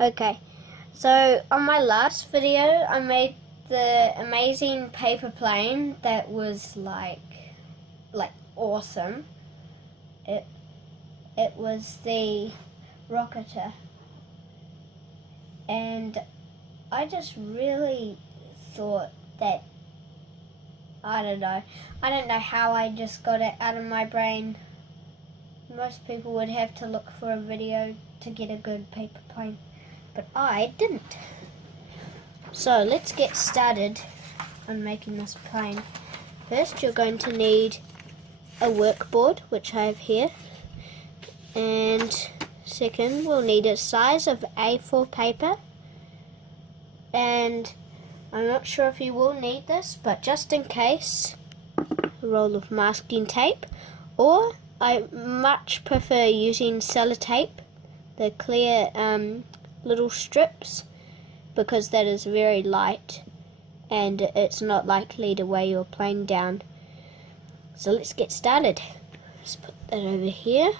Okay, so on my last video I made the amazing paper plane that was like awesome. It was the Rocketer, and I just really thought that I don't know how I just got it out of my brain. Most people would have to look for a video to get a good paper plane, but I didn't. So let's get started on making this plane. First, you're going to need a workboard, which I have here, and second, we'll need a size of A4 paper, and I'm not sure if you will need this, but just in case, a roll of masking tape, or I much prefer using sellotape, the clear little strips, because that is very light and it's not likely to weigh your plane down. So let's get started. Let's put that over here.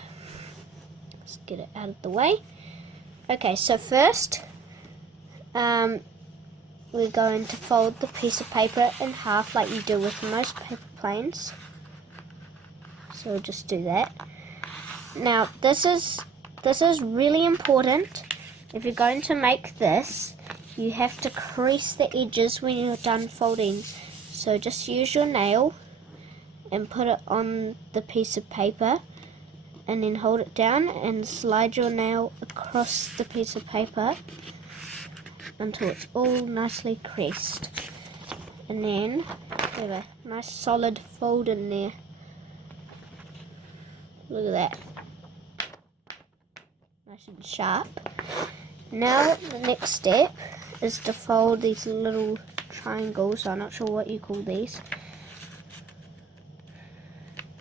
Let's get it out of the way. Okay, so first we're going to fold the piece of paper in half like you do with most paper planes. So we'll just do that. Now this is really important. If you're going to make this, you have to crease the edges when you're done folding. So just use your nail and put it on the piece of paper, and then hold it down and slide your nail across the piece of paper until it's all nicely creased. And then have a nice solid fold in there. Look at that. Nice and sharp. Now the next step is to fold these little triangles. I'm not sure what you call these.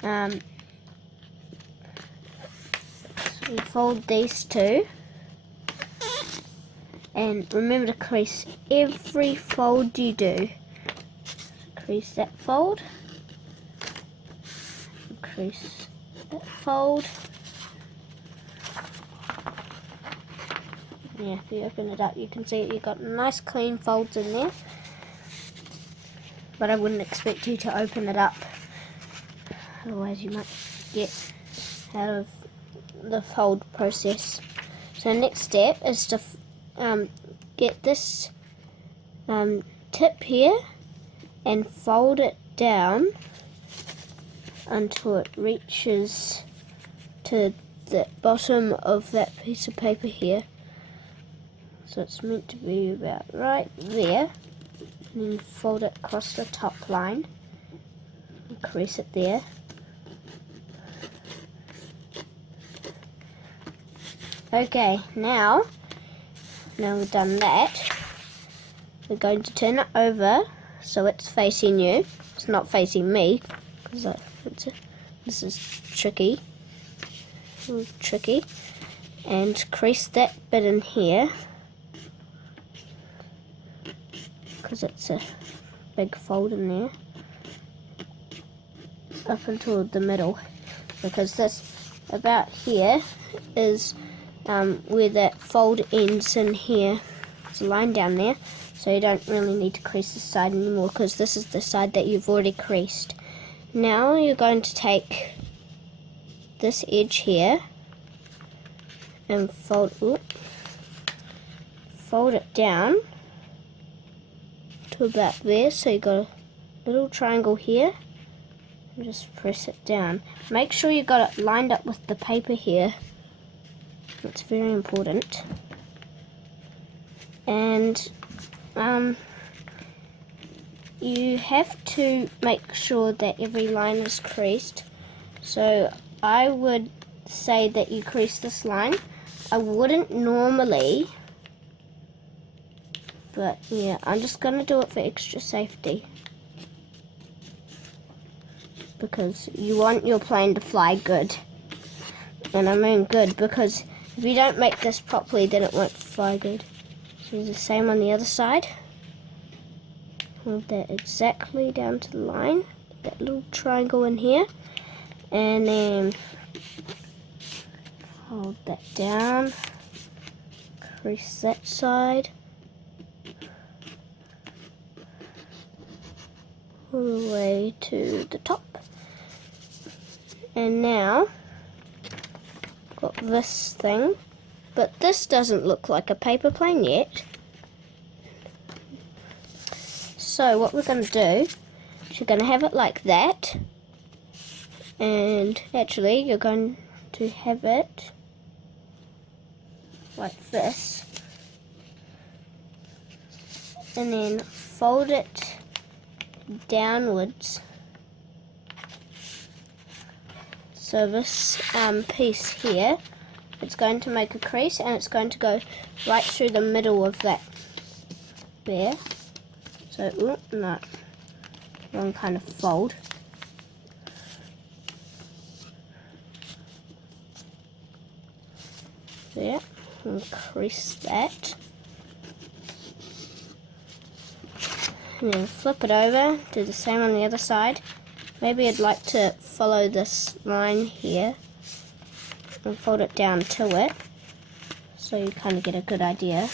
So we fold these two, and remember to crease every fold you do. Crease that fold, crease that fold. Yeah, if you open it up, you can see you've got nice clean folds in there, but I wouldn't expect you to open it up, otherwise you might get out of the fold process. So next step is to get this tip here and fold it down until it reaches to the bottom of that piece of paper here. So it's meant to be about right there, and then fold it across the top line and crease it there. Okay, now we've done that, we're going to turn it over so it's facing you. It's not facing me, because this is tricky, and crease that bit in here, because it's a big fold in there, up until the middle, because this about here is where that fold ends in here. There's a line down there, so you don't really need to crease this side anymore, because this is the side that you've already creased. Now you're going to take this edge here and fold it down to about there, so you got a little triangle here, and just press it down. Make sure you got it lined up with the paper here. That's very important. And you have to make sure that every line is creased. So I would say that you crease this line. I wouldn't normally, but yeah, I'm just going to do it for extra safety, because you want your plane to fly good. And I mean good, because if you don't make this properly, then it won't fly good. So do the same on the other side. Hold that exactly down to the line. That little triangle in here. And then hold that down. crease that side. All the way to the top. And now, got this thing. But this doesn't look like a paper plane yet. So what we're going to do is you're going to have it like that. And actually you're going to have it like this. And then fold it downwards. So this piece here, it's going to make a crease and it's going to go right through the middle of that there. So, no, wrong kind of fold. There, and crease that. And then flip it over, do the same on the other side. Maybe I'd like to follow this line here and fold it down to it, so you kind of get a good idea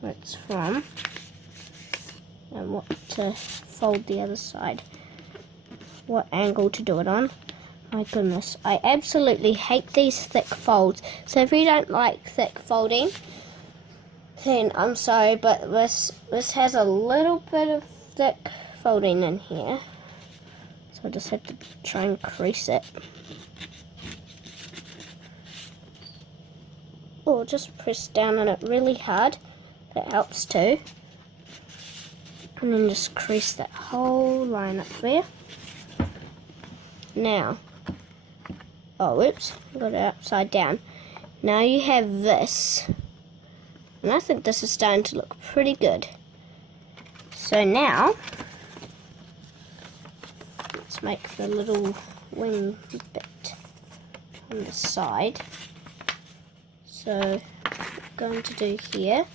where it's from and what to fold the other side, what angle to do it on. My goodness, I absolutely hate these thick folds, so if you don't like thick folding, then I'm sorry, but this has a little bit of thick folding in here, so I just have to try and crease it. Or just press down on it really hard, that helps too. And then just crease that whole line up there. Now, oh whoops, I got it upside down. Now you have this, and I think this is starting to look pretty good. So now, let's make the little wing bit on the side. So what I'm going to do here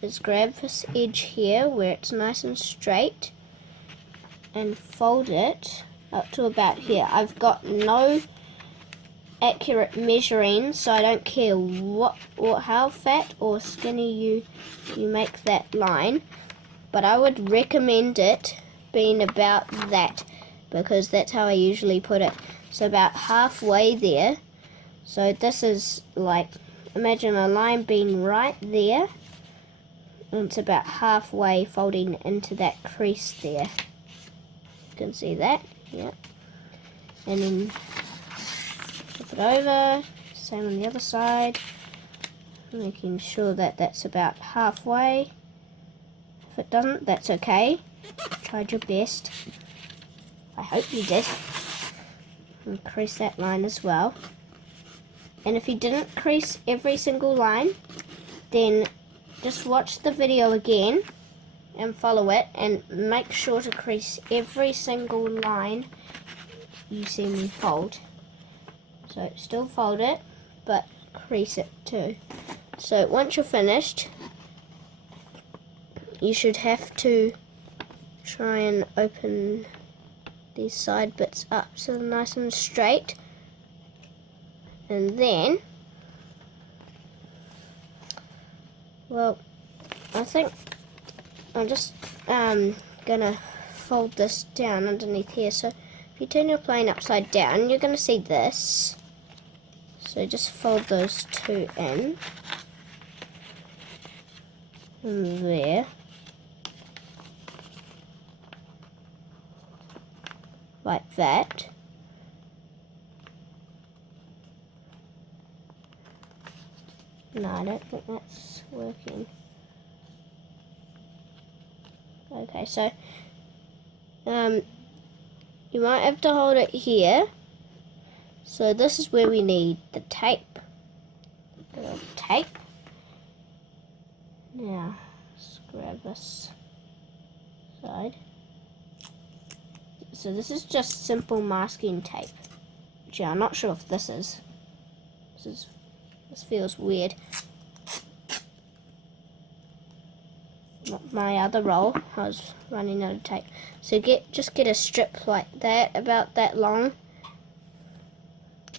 is grab this edge here where it's nice and straight and fold it up to about here. I've got no accurate measuring, so I don't care what or how fat or skinny you make that line, but I would recommend it being about that, because that's how I usually put it. So about halfway there. So this is like, imagine a line being right there, and it's about halfway folding into that crease there. You can see that, yeah. And then flip it over, same on the other side, making sure that that's about halfway. If it doesn't, that's okay. Tried your best. I hope you did. And crease that line as well. And if you didn't crease every single line, then just watch the video again and follow it, and make sure to crease every single line you see me fold. So still fold it, but crease it too. So once you're finished, you should have to try and open these side bits up so they're nice and straight. And then, well, I think I'm just gonna fold this down underneath here. So if you turn your plane upside down, you're gonna see this. So just fold those two in. And there. Like that. No, I don't think that's working. Okay, so you might have to hold it here. So this is where we need the tape. The tape. Now, let's grab this side. So this is just simple masking tape. Which I'm not sure if this is. This feels weird. Not my other roll, I was running out of tape. So just get a strip like that, about that long.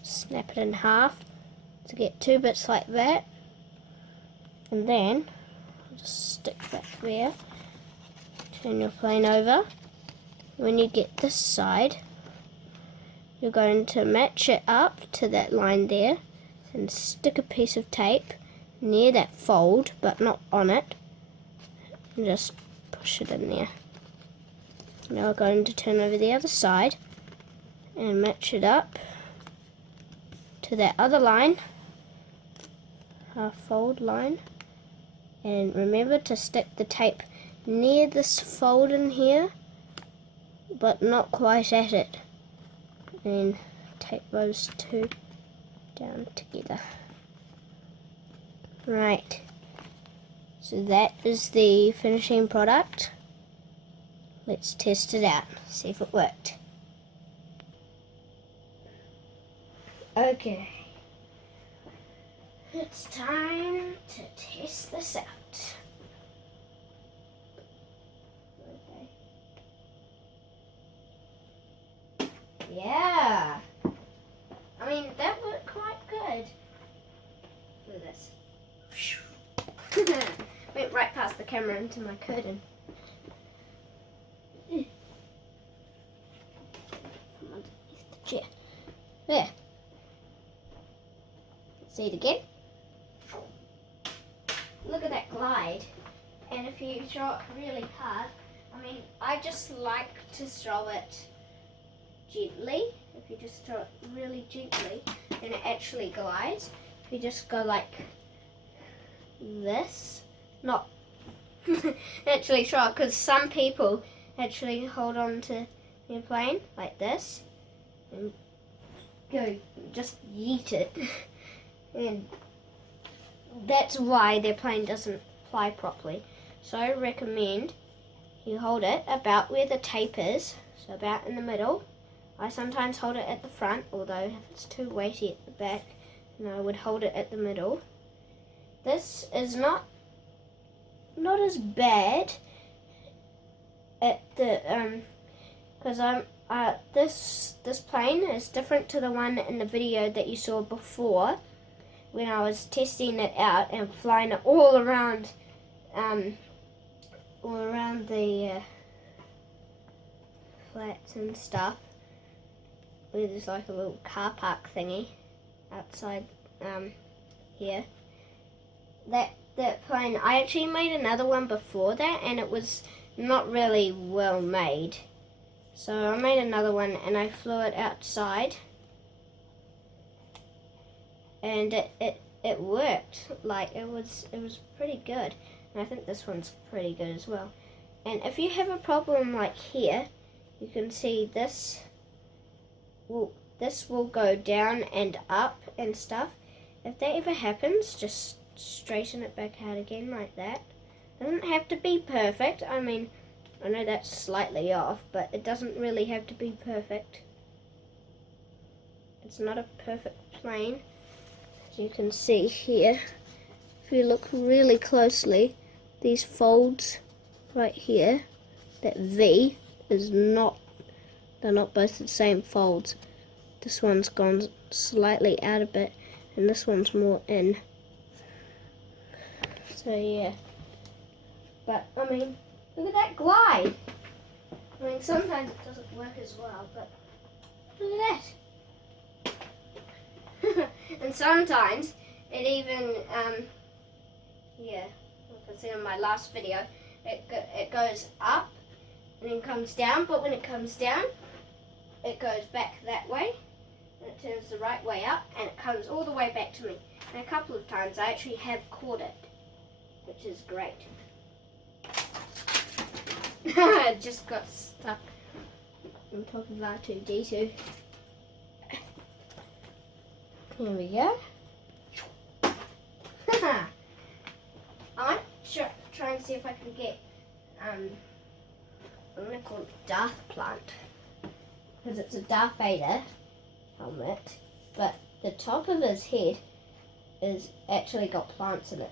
Snap it in half to get two bits like that. And then just stick that there. Turn your plane over. When you get this side, you're going to match it up to that line there and stick a piece of tape near that fold, but not on it, and just push it in there. Now we're going to turn over the other side and match it up to that other line, half fold line, and remember to stick the tape near this fold in here, but not quite at it, and tape those two down together. Right, so that is the finishing product. Let's test it out, see if it worked. Okay, it's time to test this out. Okay. Yeah, I mean, that worked quite good. Look at this. Went right past the camera into my curtain. From underneath the chair. There. See it again? Look at that glide. And if you throw it really hard, I mean, I just like to throw it gently. If you just throw it really gently, then it actually glides. If you just go like this, not actually throw it, because some people actually hold on to their plane like this and go just yeet it, and that's why their plane doesn't fly properly. So I recommend you hold it about where the tape is, so about in the middle. I sometimes hold it at the front, although if it's too weighty at the back, then I would hold it at the middle. This is not as bad at the because this plane is different to the one in the video that you saw before when I was testing it out and flying it all around the flats and stuff. Where there's like a little car park thingy outside here. That plane, I actually made another one before that, and it was not really well made. So I made another one and I flew it outside, and it worked. Like it was pretty good. And I think this one's pretty good as well. And if you have a problem like here, you can see this will go down and up and stuff. If that ever happens, just straighten it back out again like that. Doesn't have to be perfect. I mean, I know that's slightly off, but it doesn't really have to be perfect. It's not a perfect plane, as you can see here. If you look really closely, these folds right here, that V is not, they're not both the same folds. This one's gone slightly out a bit, and this one's more in. So yeah, but I mean, look at that glide. I mean, sometimes it doesn't work as well, but look at that. And sometimes it even, yeah, like I said in my last video, it goes up and then comes down, but when it comes down, it goes back that way, and it turns the right way up, and it comes all the way back to me. And a couple of times I actually have caught it, which is great. It just got stuck on top of R2-D2. Here we go. I might try and see if I can get, I'm going to call it Darth Plant, because it's a Darth Vader helmet, but the top of his head is actually got plants in it.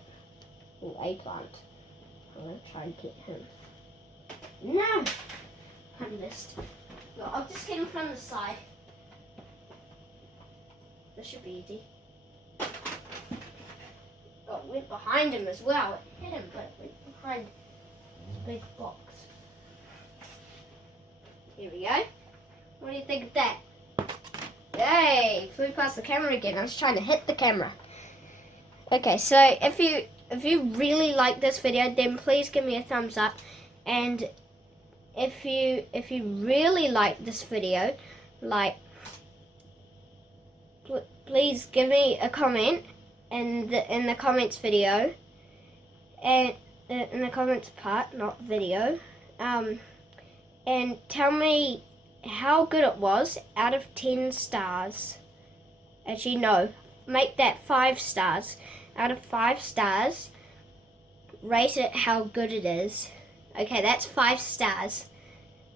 Or a plant. I'm going to try and get him. No! I missed. Well, I'll just get him from the side. This should be easy. Oh, it went behind. behind him as well. It hit him, but it went behind this big box. Here we go. What do you think of that? Hey, flew past the camera again. I was trying to hit the camera. Okay, so if you really like this video, then please give me a thumbs up. And if you really like this video, please give me a comment in the comments video, and in the comments part, not video, and tell me how good it was out of 10 stars. Actually, no, make that 5 stars. Out of 5 stars, rate it how good it is. Okay, that's 5 stars.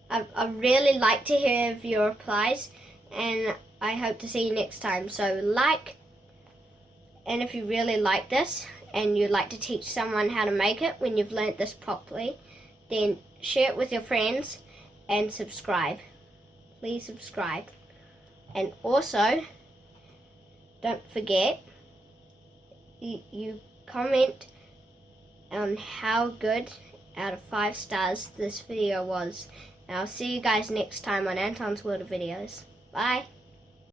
I really like to hear your replies, and I hope to see you next time. So like, and if you really like this and you'd like to teach someone how to make it when you've learnt this properly, then share it with your friends and subscribe. Please subscribe. And also, don't forget, you comment on how good out of 5 stars this video was. And I'll see you guys next time on Anton's World of Videos. Bye.